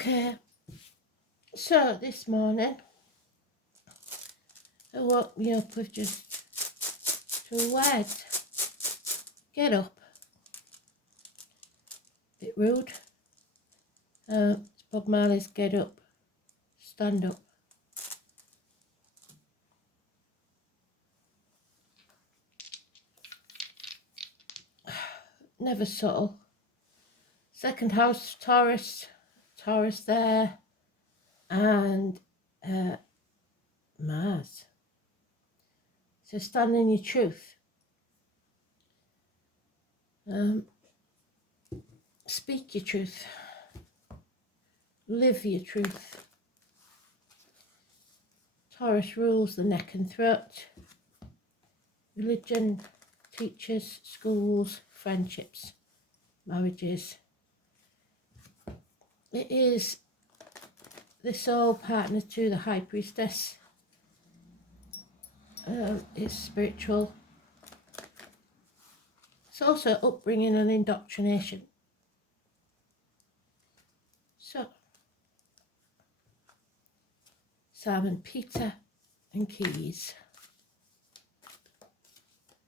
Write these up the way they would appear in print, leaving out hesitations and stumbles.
Okay, so this morning I woke me up with just 2 words. Get up. Bit rude. It's Bob Marley's Get Up, Stand Up. Never subtle. Second house, Taurus there, and Mars. So stand in your truth. Speak your truth. Live your truth. Taurus rules the neck and throat. Religion, teachers, schools, friendships, marriages. It is the soul partner to the High Priestess. It's spiritual. It's also upbringing and indoctrination. So, Simon Peter and Keys.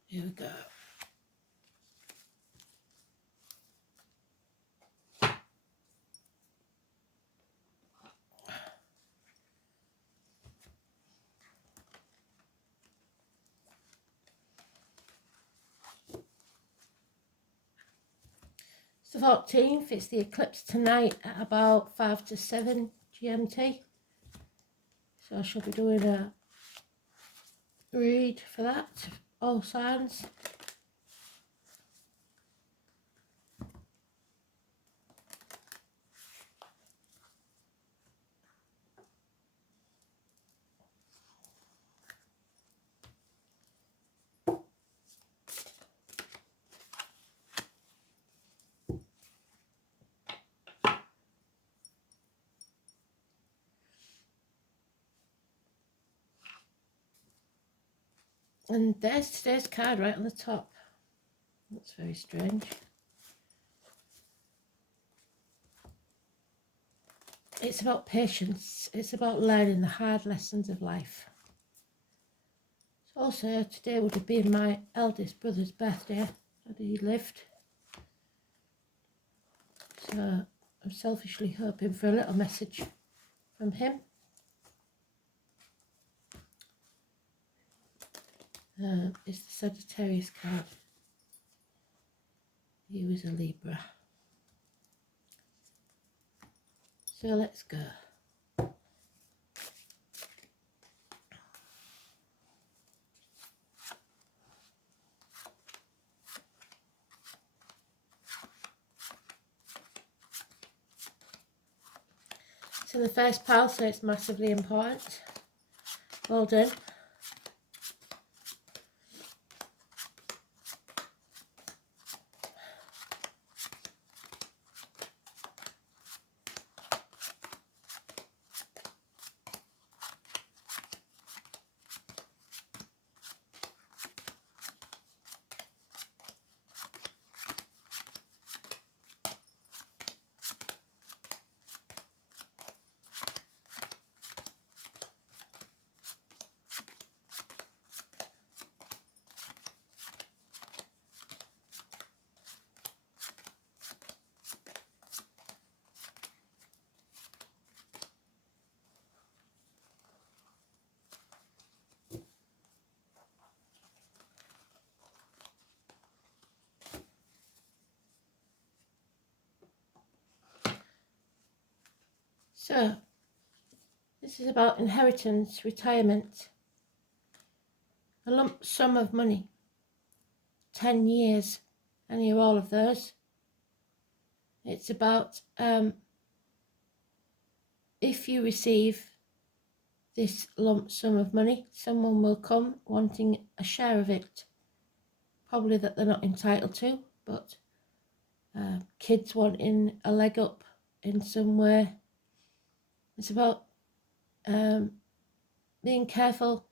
Here we go. It's the 14th, it's the eclipse tonight at about 5 to 7 GMT. So I shall be doing a read for that, all signs. And there's today's card right on the top. That's very strange. It's about patience. It's about learning the hard lessons of life. Also, today would have been my eldest brother's birthday that he lived. So I'm selfishly hoping for a little message from him. It's the Sagittarius card. He was a Libra. So let's go. So the first pile, so it's massively important. Well done. So, this is about inheritance, retirement, a lump sum of money, 10 years, any or all of those. It's about if you receive this lump sum of money, someone will come wanting a share of it, probably that they're not entitled to, but kids wanting a leg up in some way. It's about being careful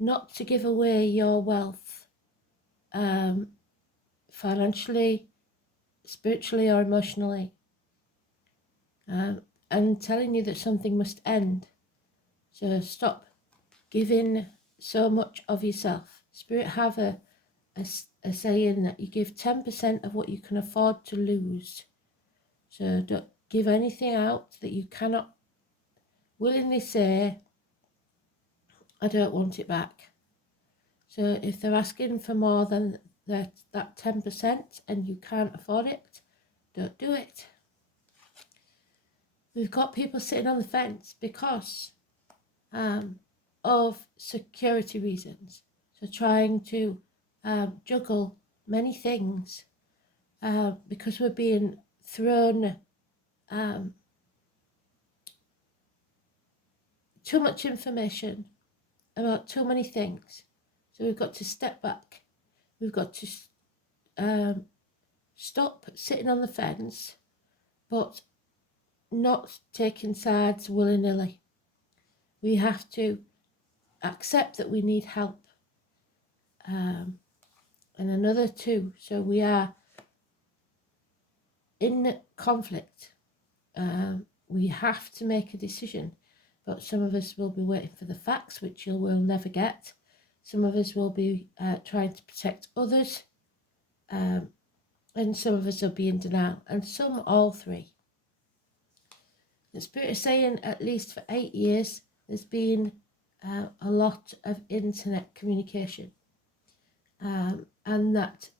not to give away your wealth financially, spiritually or emotionally. and telling you that something must end. So stop giving so much of yourself. Spirit have a saying that you give 10% of what you can afford to lose. So don't give anything out that you cannot willingly say, I don't want it back. So if they're asking for more than that 10% and you can't afford it, don't do it. We've got people sitting on the fence because of security reasons. So trying to juggle many things because we're being thrown too much information about too many things. So we've got to step back. We've got to stop sitting on the fence, but not taking sides willy-nilly. We have to accept that we need help. And another two, so we are in conflict. We have to make a decision, but some of us will be waiting for the facts, which you will never get. Some of us will be trying to protect others, and some of us will be in denial, and some all three. The Spirit is saying at least for 8 years there's been a lot of internet communication, and that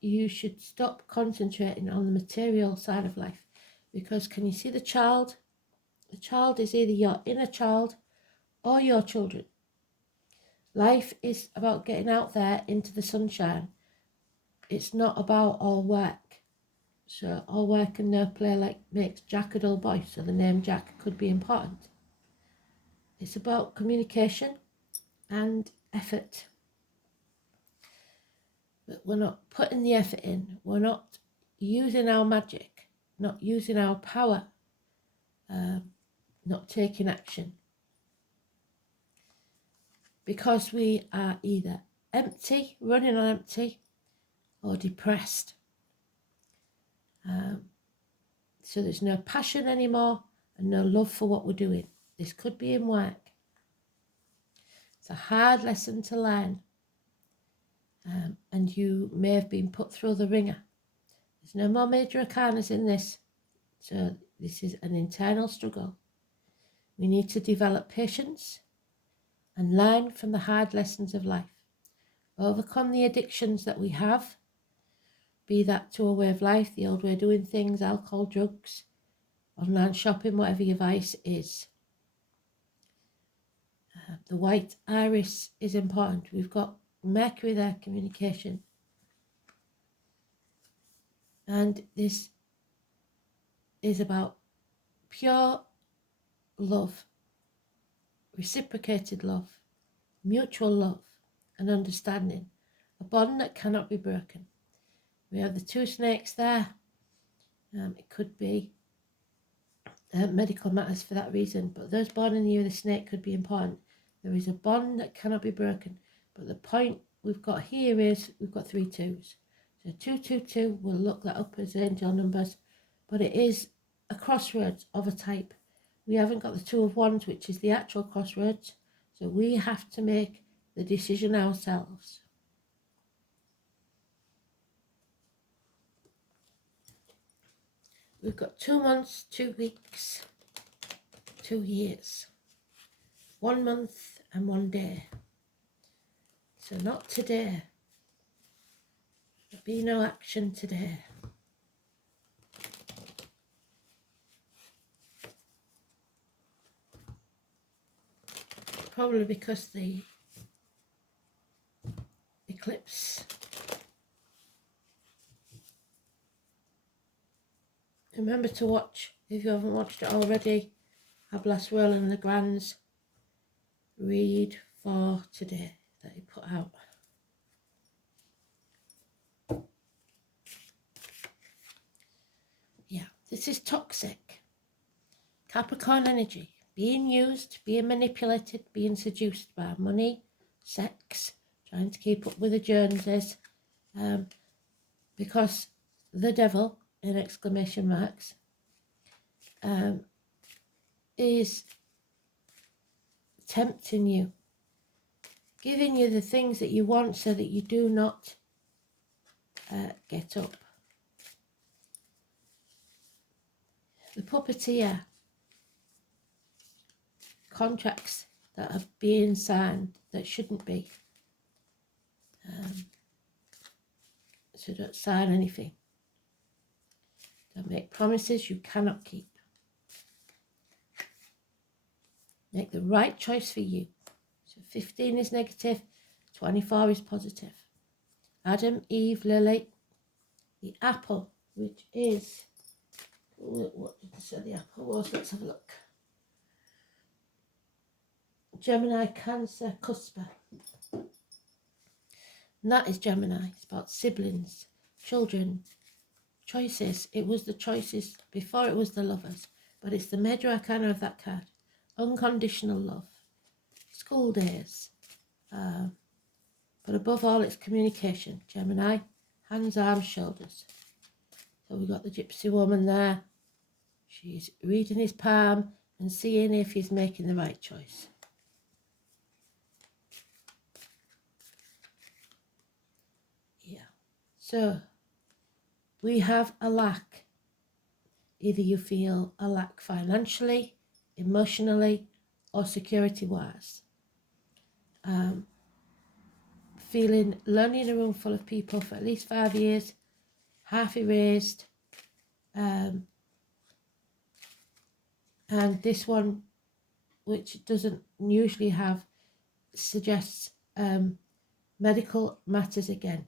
you should stop concentrating on the material side of life, because can you see the child? The child is either your inner child or your children. Life is about getting out there into the sunshine. It's not about all work. So all work and no play like makes Jack a dull boy, so the name Jack could be important. It's about communication and effort. But we're not putting the effort in. We're not using our magic, not using our power, not taking action. Because we are either empty, running on empty, or depressed. So there's no passion anymore and no love for what we're doing. This could be in work. It's a hard lesson to learn. And you may have been put through the ringer. There's no more major arcanas in this. So this is an internal struggle. We need to develop patience and learn from the hard lessons of life. Overcome the addictions that we have, be that to a way of life, the old way of doing things, alcohol, drugs, online shopping, whatever your vice is. The white iris is important. We've got Mercury there, communication. And this is about pure love, reciprocated love, mutual love and understanding, a bond that cannot be broken. We have the two snakes there. It could be medical matters for that reason, but those born in the year of the snake could be important. There is a bond that cannot be broken, but the point we've got here is we've got 3 2s. So 222, we'll look that up as angel numbers, but it is a crossroads of a type. We haven't got the 2 of Wands, which is the actual crossroads, so we have to make the decision ourselves. We've got 2 months, 2 weeks, 2 years, 1 month and 1 day. So not today. There'll be no action today. Probably because the eclipse. Remember to watch, if you haven't watched it already, Hablas Roland Legrand's read for today that he put out. Yeah, this is toxic. Capricorn energy, being used, being manipulated, being seduced by money, sex, trying to keep up with the Joneses, because the devil, in exclamation marks, is tempting you, giving you the things that you want so that you do not get up. The puppeteer, contracts that are being signed that shouldn't be. So don't sign anything. Don't make promises you cannot keep. Make the right choice for you. So 15 is negative, 24 is positive. Adam, Eve, Lily, the apple, which is, what did I say the apple was? Let's have a look. Gemini, Cancer, Cusper. And that is Gemini. It's about siblings, children, choices. It was the choices before it was the lovers, but it's the major arcana of that card. Unconditional love, school days, but above all it's communication. Gemini, hands, arms, shoulders. So we've got the gypsy woman there. She's reading his palm and seeing if he's making the right choice. Yeah. So we have a lack. Either you feel a lack financially, emotionally, or security-wise. Feeling lonely in a room full of people for at least 5 years, half erased. And this one, which doesn't usually have, suggests medical matters again.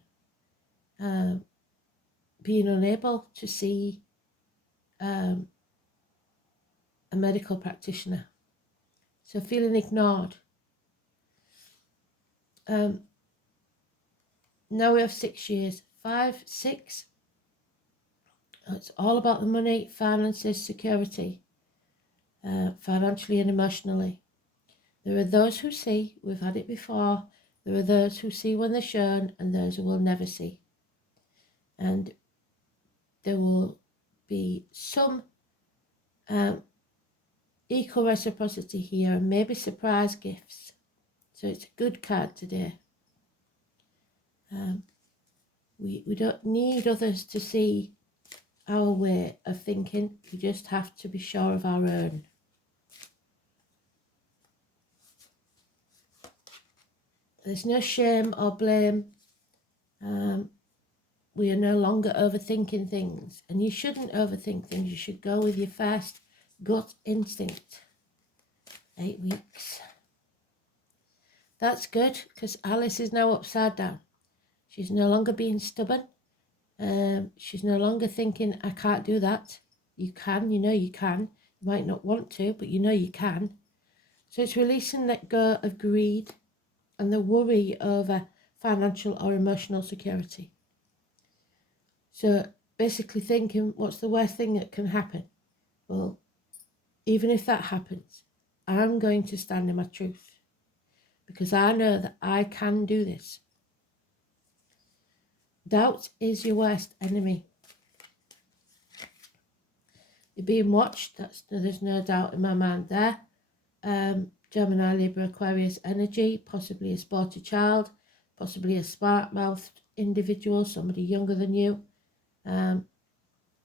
Being unable to see a medical practitioner. So feeling ignored. Now we have 6 years. 5, 6. It's all about the money, finances, security, financially and emotionally. There are those who see, we've had it before, there are those who see when they're shown and those who will never see. And there will be some equal reciprocity here and maybe surprise gifts. So it's a good card today. We don't need others to see our way of thinking. We just have to be sure of our own. There's no shame or blame. We are no longer overthinking things. And you shouldn't overthink things. You should go with your first gut instinct. 8 weeks. That's good, because Alice is now upside down. She's no longer being stubborn. She's no longer thinking, I can't do that. You can, you know you can. You might not want to, but you know you can. So it's releasing that go of greed and the worry over financial or emotional security. So basically thinking, what's the worst thing that can happen? Well, even if that happens, I'm going to stand in my truth, because I know that I can do this. Doubt is your worst enemy. You're being watched. There's no doubt in my mind there. Gemini, Libra, Aquarius energy, possibly a sporty child, possibly a smart-mouthed individual, somebody younger than you.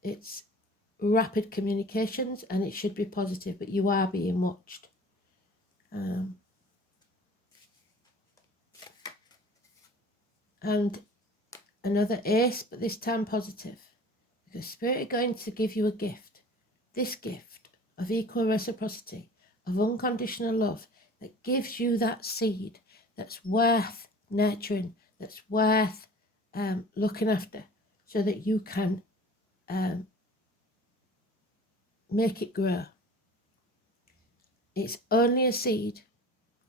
It's rapid communications and it should be positive, but you are being watched. And another ace, but this time positive, because Spirit are going to give you a gift. This gift of equal reciprocity, of unconditional love, that gives you that seed that's worth nurturing, that's worth looking after, so that you can make it grow. It's only a seed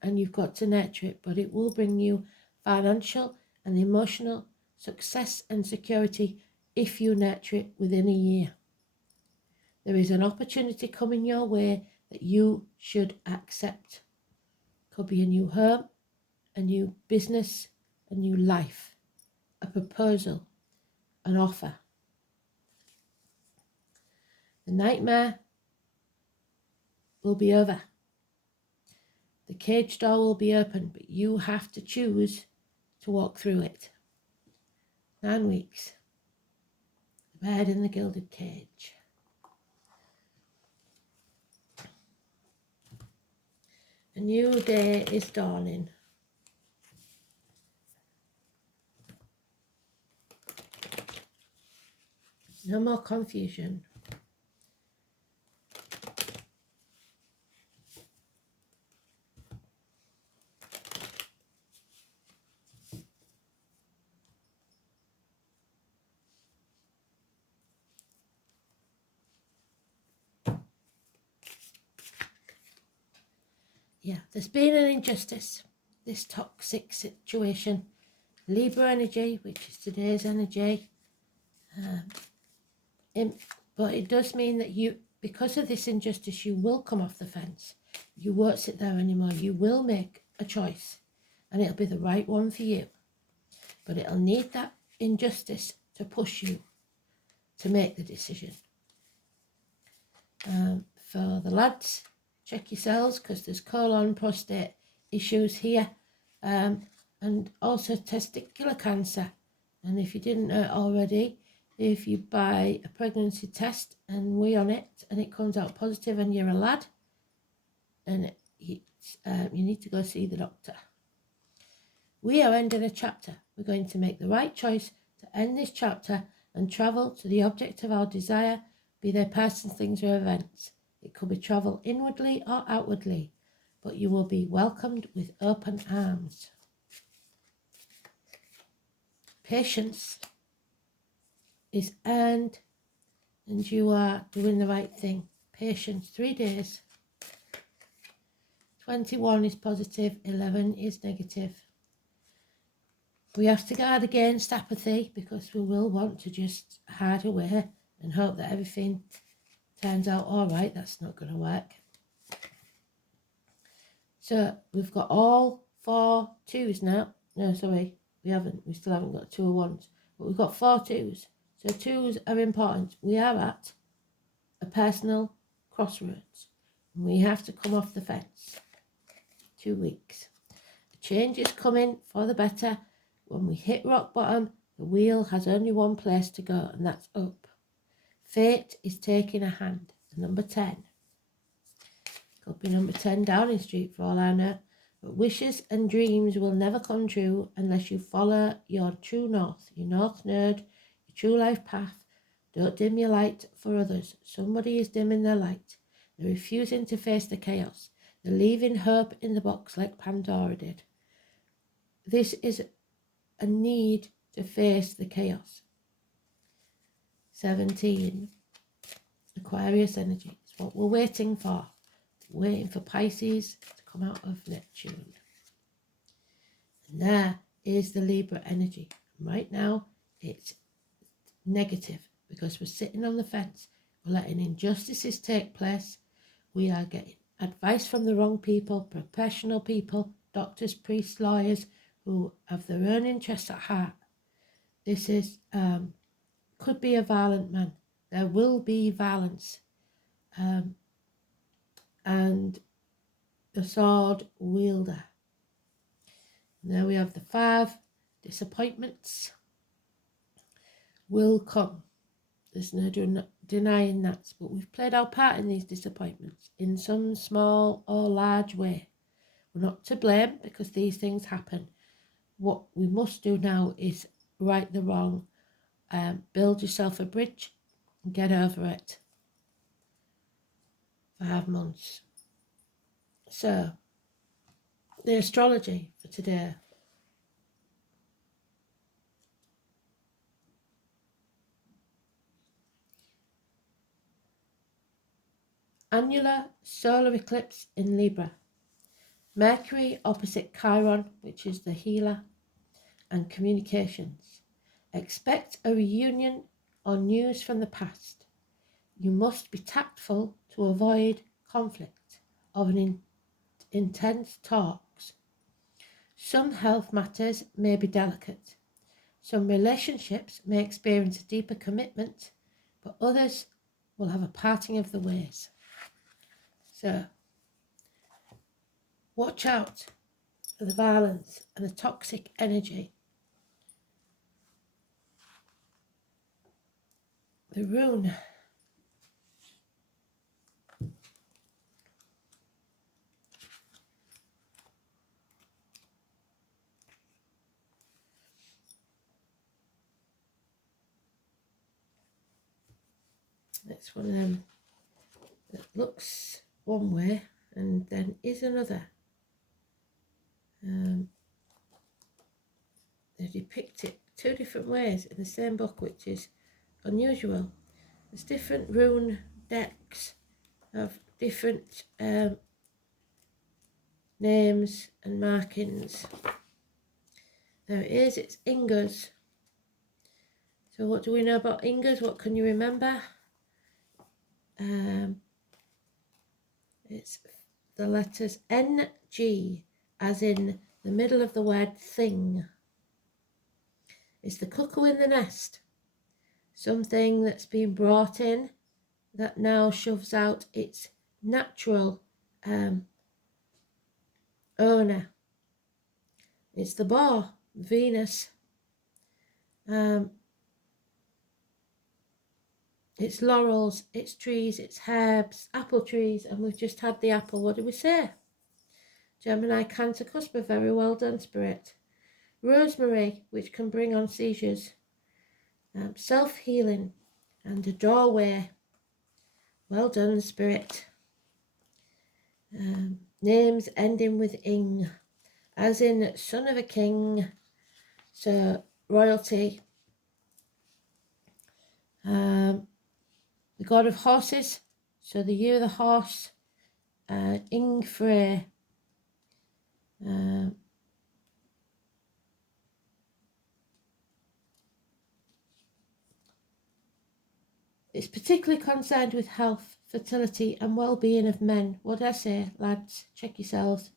and you've got to nurture it, but it will bring you financial and emotional success and security if you nurture it within a year. There is an opportunity coming your way that you should accept. Could be a new home, a new business, a new life, a proposal, an offer. The nightmare will be over. The cage door will be open, but you have to choose to walk through it. 9 weeks. The bird in the gilded cage. A new day is dawning. No more confusion. Yeah, there's been an injustice, this toxic situation. Libra energy, which is today's energy. But it does mean that you, because of this injustice, you will come off the fence. You won't sit there anymore. You will make a choice, and it'll be the right one for you. But it'll need that injustice to push you to make the decision. For the lads, check yourselves, because there's colon, prostate issues here, and also testicular cancer. And if you didn't know it already, if you buy a pregnancy test and weigh on it and it comes out positive and you're a lad, and you need to go see the doctor. We are ending a chapter. We're going to make the right choice to end this chapter and travel to the object of our desire, be they persons, things, or events. It could be travel inwardly or outwardly, but you will be welcomed with open arms. Patience is earned, and you are doing the right thing. Patience, 3 days. 21 is positive, 11 is negative. We have to guard against apathy, because we will want to just hide away and hope that everything turns out all right. That's not going to work. So we've got all 4 2s now. No, sorry, we haven't. We still haven't got 2 1s, but we've got 4 2s. So 2s are important. We are at a personal crossroads. We have to come off the fence. 2 weeks. A change is coming for the better. When we hit rock bottom, the wheel has only one place to go, and that's up. Fate is taking a hand. Number 10. Could be number 10 Downing Street for all I know. But wishes and dreams will never come true unless you follow your true north, your north node, your true life path. Don't dim your light for others. Somebody is dimming their light. They're refusing to face the chaos. They're leaving hope in the box like Pandora did. This is a need to face the chaos. 17. Aquarius energy. It's what we're waiting for. Waiting for Pisces to come out of Neptune. And there is the Libra energy. Right now, it's negative because we're sitting on the fence. We're letting injustices take place. We are getting advice from the wrong people, professional people, doctors, priests, lawyers, who have their own interests at heart. This is, could be a violent man. There will be violence. And the sword wielder. Now we have the 5 disappointments will come. There's no denying that, but we've played our part in these disappointments in some small or large way. We're not to blame because these things happen. What we must do now is right the wrong, build yourself a bridge and get over it. 5 months. So, the astrology for today. Annular solar eclipse in Libra. Mercury opposite Chiron, which is the healer and communications. Expect a reunion or news from the past. You must be tactful to avoid conflict of an intense talks. Some health matters may be delicate. Some relationships may experience a deeper commitment, but others will have a parting of the ways. So Watch out for the violence and the toxic energy. The rune. It's one of them that looks one way and then is another. They depict it two different ways in the same book, which is unusual. There's different rune decks of different names and markings. There it is, it's Inga's. So what do we know about Inga's? What can you remember? It's the letters NG, as in the middle of the word thing. It's the cuckoo in the nest. Something that's been brought in that now shoves out its natural owner. It's the boar, Venus. It's laurels, it's trees, it's herbs, apple trees, and we've just had the apple. What do we say? Gemini, Cancer, Cusper, very well done, Spirit. Rosemary, which can bring on seizures. Self-healing, and a doorway. Well done, Spirit. Names ending with ing, as in son of a king, so royalty. The god of horses, so the year of the horse, Ing Frey. It's particularly concerned with health, fertility and well-being of men. What did I say, lads? Check yourselves.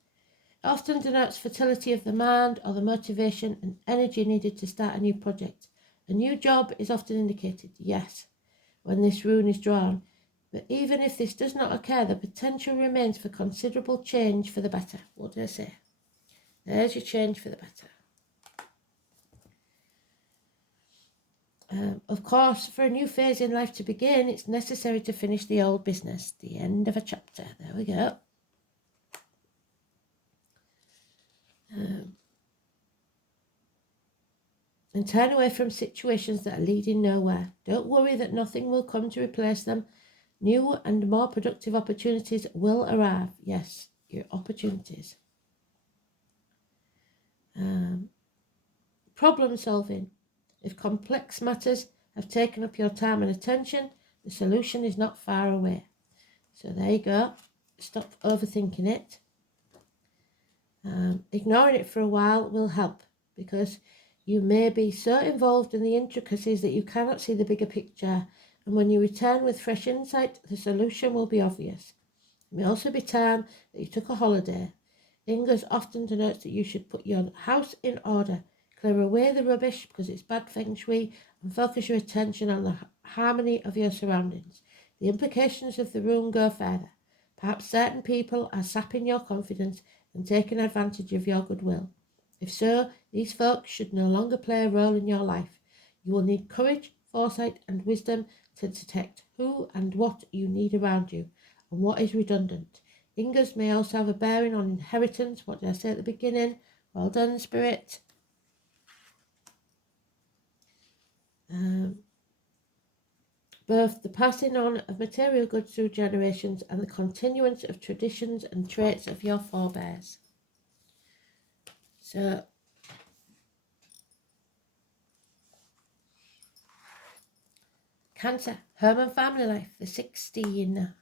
It often denotes fertility of the mind or the motivation and energy needed to start a new project. A new job is often indicated, yes, when this rune is drawn. But even if this does not occur, the potential remains for considerable change for the better. What did I say? There's your change for the better. Of course, for a new phase in life to begin, it's necessary to finish the old business. The end of a chapter. There we go. And turn away from situations that are leading nowhere. Don't worry that nothing will come to replace them. New and more productive opportunities will arrive. Yes, your opportunities. Problem solving. If complex matters have taken up your time and attention, the solution is not far away. So there you go. Stop overthinking it. Ignoring it for a while will help, because you may be so involved in the intricacies that you cannot see the bigger picture, and when you return with fresh insight, the solution will be obvious. It may also be time that you took a holiday. Inga's often denotes that you should put your house in order, clear away the rubbish because it's bad feng shui, and focus your attention on the harmony of your surroundings. The implications of the rune go further. Perhaps certain people are sapping your confidence and taking advantage of your goodwill. If so, these folks should no longer play a role in your life. You will need courage, foresight and wisdom to detect who and what you need around you and what is redundant. Ingas may also have a bearing on inheritance. What did I say at the beginning? Well done, Spirit. Both the passing on of material goods through generations and the continuance of traditions and traits of your forebears. So, Cancer, home and family life for 16.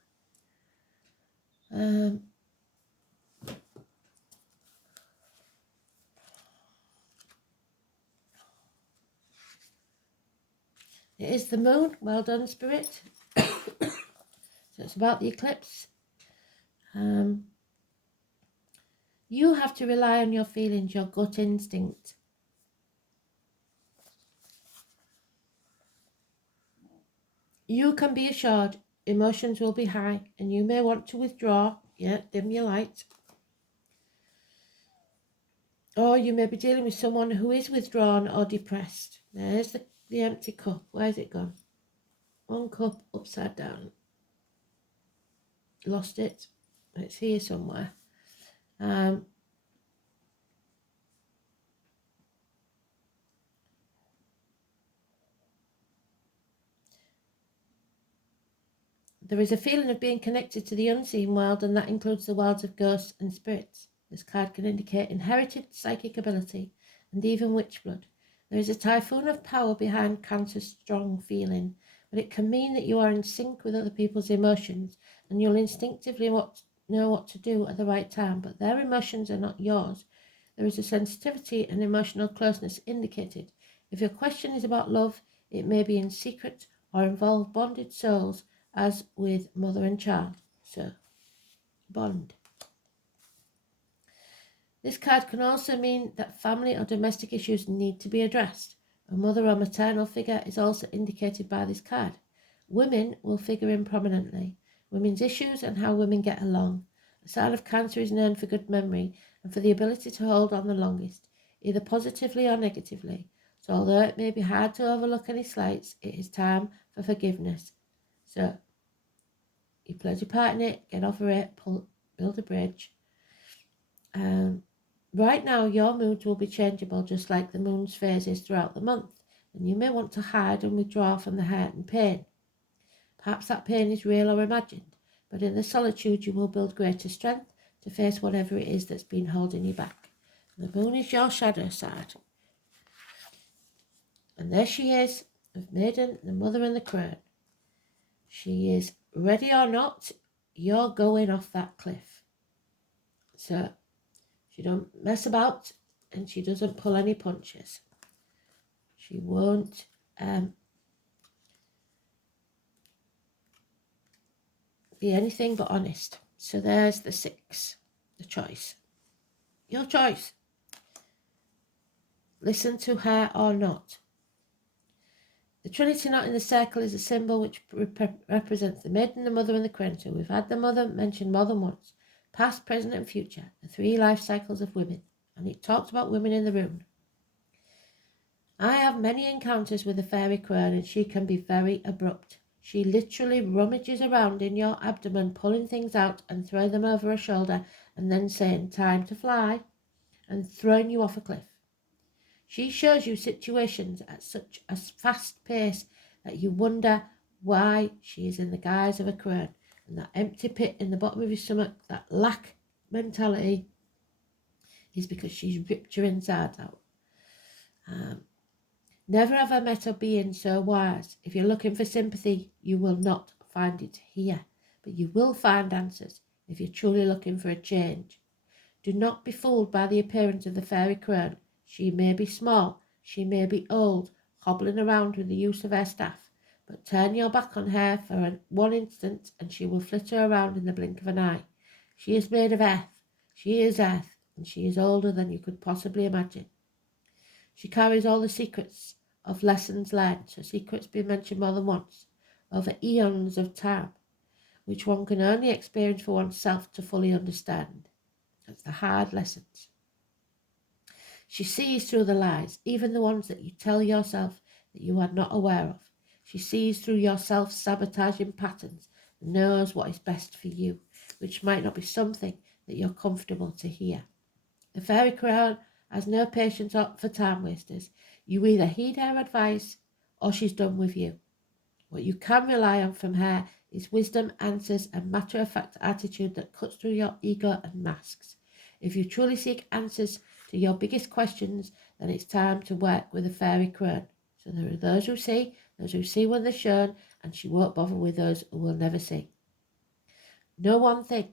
It is the moon. Well done, Spirit. So it's about the eclipse. You have to rely on your feelings, your gut instinct. You can be assured emotions will be high and you may want to withdraw. Yeah, dim your light. Or you may be dealing with someone who is withdrawn or depressed. There's the empty cup. Where's it gone? One cup upside down. Lost it. It's here somewhere. There is a feeling of being connected to the unseen world, and that includes the worlds of ghosts and spirits. This card can indicate inherited psychic ability and even witch blood. There is a typhoon of power behind Cancer's strong feeling, but it can mean that you are in sync with other people's emotions and you'll instinctively know what to do at the right time, but their emotions are not yours. There is a sensitivity and emotional closeness indicated. If your question is about love, it may be in secret or involve bonded souls, as with mother and child. So, bond. This card can also mean that family or domestic issues need to be addressed. A mother or maternal figure is also indicated by this card. Women will figure in prominently. Women's issues and how women get along. The sign of Cancer is known for good memory and for the ability to hold on the longest, either positively or negatively. So although it may be hard to overlook any slights, it is time for forgiveness. So, you played your part in it, get over it, build a bridge. Right now, your moods will be changeable just like the moon's phases throughout the month, and you may want to hide and withdraw from the hurt and pain. Perhaps that pain is real or imagined, but in the solitude you will build greater strength to face whatever it is that's been holding you back. The moon is your shadow side. And there she is, with Maiden, the Mother and the Crone. She is ready or not, you're going off that cliff. So, she don't mess about and she doesn't pull any punches. She won't be anything but honest. So there's the 6, the choice. Your choice. Listen to her or not. The Trinity knot in the circle is a symbol which represents the Maiden, the Mother and the Crone. So we've had the Mother mentioned more than once. Past, present and future. The 3 life cycles of women. And it talks about women in the rune. I have many encounters with the Fairy Crone and she can be very abrupt. She literally rummages around in your abdomen, pulling things out and throwing them over her shoulder and then saying, time to fly, and throwing you off a cliff. She shows you situations at such a fast pace that you wonder why she is in the guise of a crone. And that empty pit in the bottom of your stomach, that lack mentality, is because she's ripped your insides out. Never have I met a being so wise. If you're looking for sympathy, you will not find it here, but you will find answers if you're truly looking for a change. Do not be fooled by the appearance of the Fairy Crone. She may be small, she may be old, hobbling around with the use of her staff, but turn your back on her for one instant and she will flitter around in the blink of an eye. She is made of earth, she is earth, and she is older than you could possibly imagine. She carries all the secrets of lessons learned, so secrets been mentioned more than once, over eons of time, which one can only experience for oneself to fully understand. That's the hard lessons. She sees through the lies, even the ones that you tell yourself that you are not aware of. She sees through your self-sabotaging patterns and knows what is best for you, which might not be something that you're comfortable to hear. The Fairy Crone has no patience for time wasters. You either heed her advice or she's done with you. What you can rely on from her is wisdom, answers, and matter-of-fact attitude that cuts through your ego and masks. If you truly seek answers to your biggest questions, then it's time to work with the Fairy Crone. So there are those who see when they're shown, and she won't bother with those who will never see. Know one thing,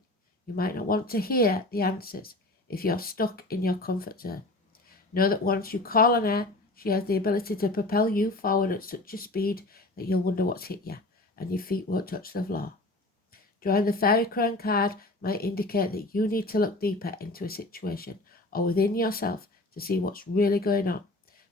you might not want to hear the answers if you're stuck in your comfort zone. Know that once you call on her, she has the ability to propel you forward at such a speed that you'll wonder what's hit you, and your feet won't touch the floor. Drawing the Fairy Crone card might indicate that you need to look deeper into a situation or within yourself to see what's really going on,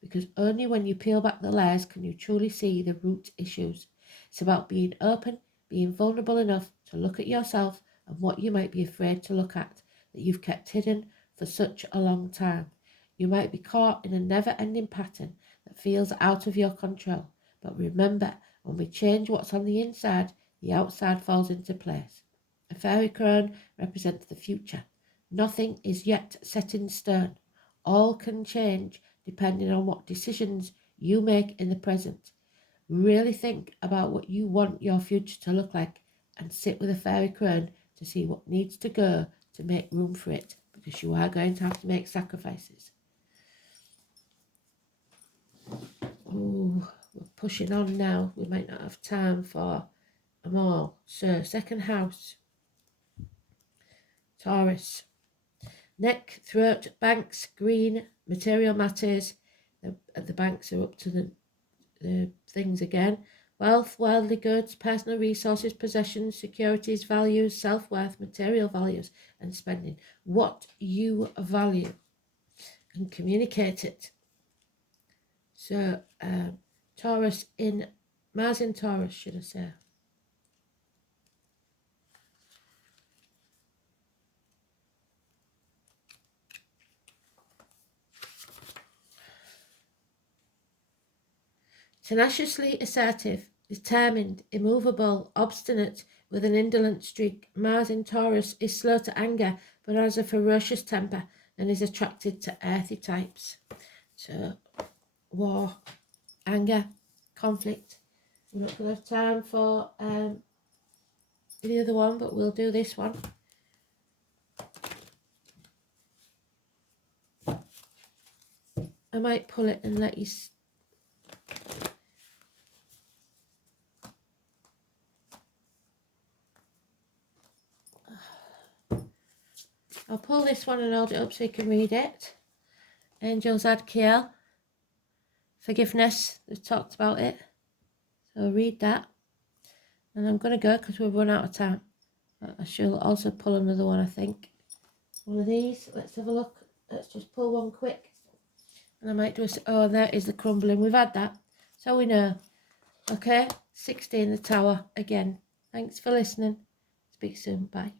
because only when you peel back the layers can you truly see the root issues. It's about being open, being vulnerable enough to look at yourself and what you might be afraid to look at that you've kept hidden for such a long time. You might be caught in a never-ending pattern that feels out of your control. But remember, when we change what's on the inside, the outside falls into place. A fairy crown represents the future. Nothing is yet set in stone. All can change depending on what decisions you make in the present. Really think about what you want your future to look like and sit with a fairy crown to see what needs to go to make room for it, because you are going to have to make sacrifices. Ooh, we're pushing on now. We might not have time for them all. So, second house. Taurus. Neck, throat, banks, green, material matters. The banks are up to the things again. Wealth, worldly goods, personal resources, possessions, securities, values, self-worth, material values, and spending. What you value and communicate it. So, Taurus in Mars in Taurus, should I say. Tenaciously assertive, determined, immovable, obstinate, with an indolent streak. Mars in Taurus is slow to anger, but has a ferocious temper and is attracted to earthy types. So, war, anger, conflict. We're not going to have time for the other one, but we'll do this one. I might pull it and let you... I'll pull this one and hold it up so you can read it. Angels Adkiel. Forgiveness, we've talked about it. So read that. And I'm going to go because we've run out of time. But I shall also pull another one, I think. One of these. Let's have a look. Let's just pull one quick. And I might do a... Oh, there is the crumbling. We've had that. So we know. Okay. 16, the tower again. Thanks for listening. Speak soon. Bye.